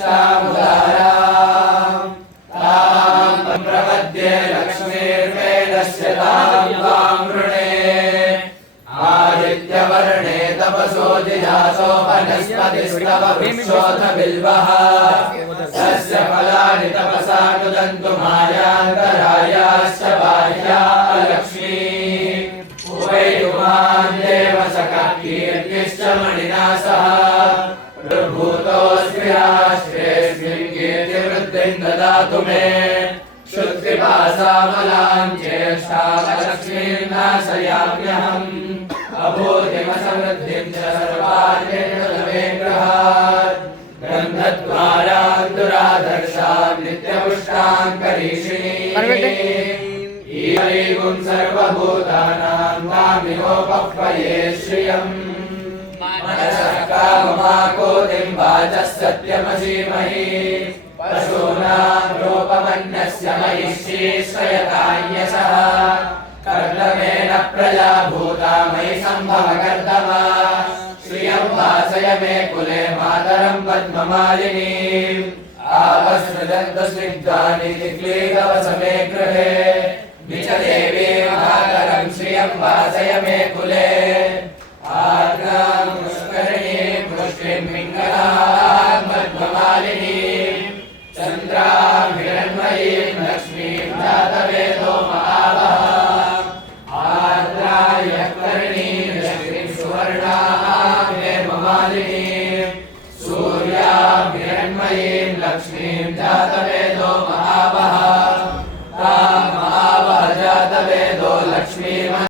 ज्येष्ठामुदाराम् तां प्रपद्ये लक्ष्मीर्वेदस्य तां त्वां वृणे आदित्यवर्णे तपसो जिजासोपनिष्पतिस्तव वृक्षोऽथ बिल्वः तस्य फलानि तपसा नुदन्तु मायान्तरायाश्च बाह्या लक्ष्मी उभययुमान् देव सकः कीर्तिश्च मणिना सह प्रभूतोऽस्मि राष्ट्रेऽस्मिन् कीर्तिवृद्धिं ददातु मे शुद्धिपासामलां ज्येष्ठालक्ष्मीं नाशयाम्यहम् अभूतिमसमृद्धिं च सर्वार्येण गृहात् गन्धद्वारान् दुरादर्शान् नित्यपुष्टां करीषिणीम् ईवैगुं सर्वभूतानां तामिहोपह्वये श्रियम् मनसः काममाकोतिं वाचः सत्यमसीमहि पशूनां रूपमन्यस्य महिषी श्रयतान्यसः कर्दमेन प्रजा भूता मयि सम्भवकर्दमा श्रियं वासय मे कुले मातरं पद्ममालिनीम् आवसृजन्तु स्निग्धानि क्लीदवस मे गृहे निचदेवी मातरं श्रियं वासय मे कुले आर्द्रां पुष्करिणीं पुष्टिं पिङ्गलां पद्ममालिनीं चन्द्रां हिरण्मयीं लक्ष्मीं जातवेदो महावः आर्द्राय करणीं लक्ष्मीं सुवर्णां हेममालिनीं सूर्यां हिरण्मयीं लक्ष्मीं जातवेदो